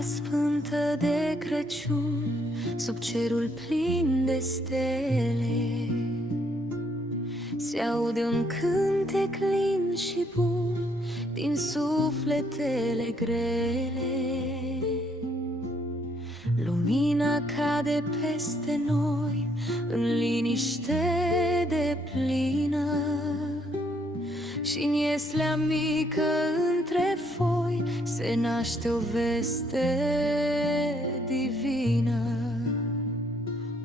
seara sfântă de Crăciun, sub cerul plin de stele, se aude un cântec lin și bun din sufletele grele. Lumina cade peste noi în liniște deplină, și-n ieslea mică între foi se naște o veste divină.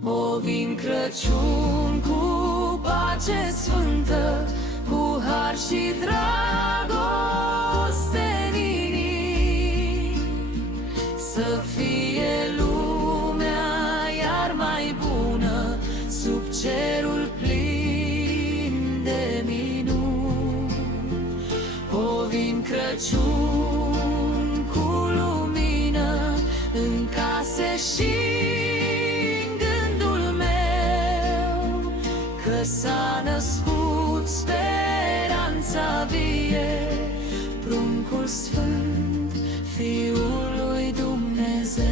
O vin Crăciun cu pace sfântă, cu har și dragoste în inimi, să fie lumea iar mai bună sub cerul plin de minuni. O vin Crăciun cu lumină în case și în gândul meu, că s-a născut speranța vie, pruncul sfânt, Fiul lui Dumnezeu.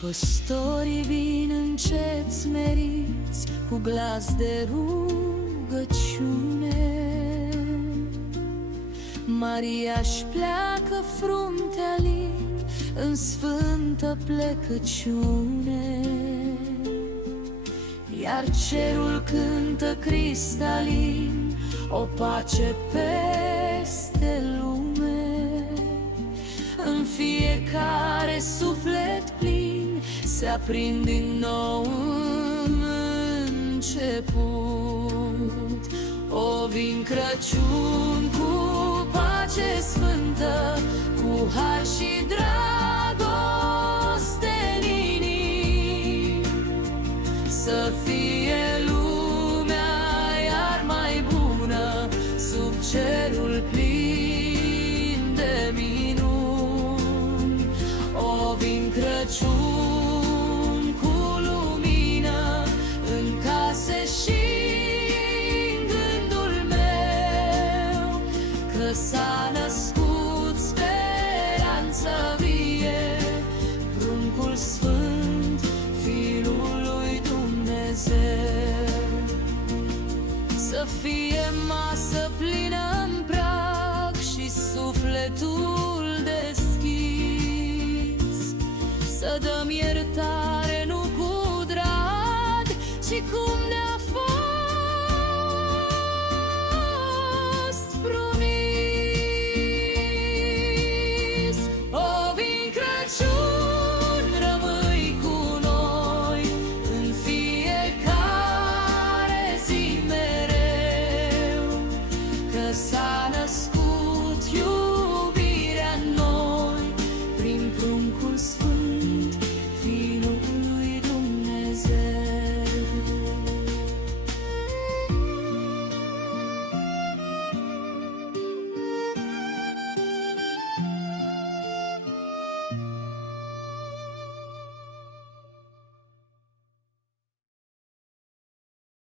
Păstorii vin încet smeriți, cu glas de rugăciune. Maria-și pleacă fruntea lin în sfântă plecăciune, iar cerul cântă cristalin o pace peste lume. În fiecare suflet plin se aprind din nou un început. O vin Crăciun cu pace sfântă, cu har și dragoste în inimi, să fie lumea iar mai bună sub cerul plin de minuni. O vin Crăciun cu lumină în case și în gândul meu, că s-a născut speranță vie, pruncul sfânt, Fiul lui Dumnezeu. Să fie masă plină în prag și sufletul deschis, să dăm iertare nu cu drag, ci cum ne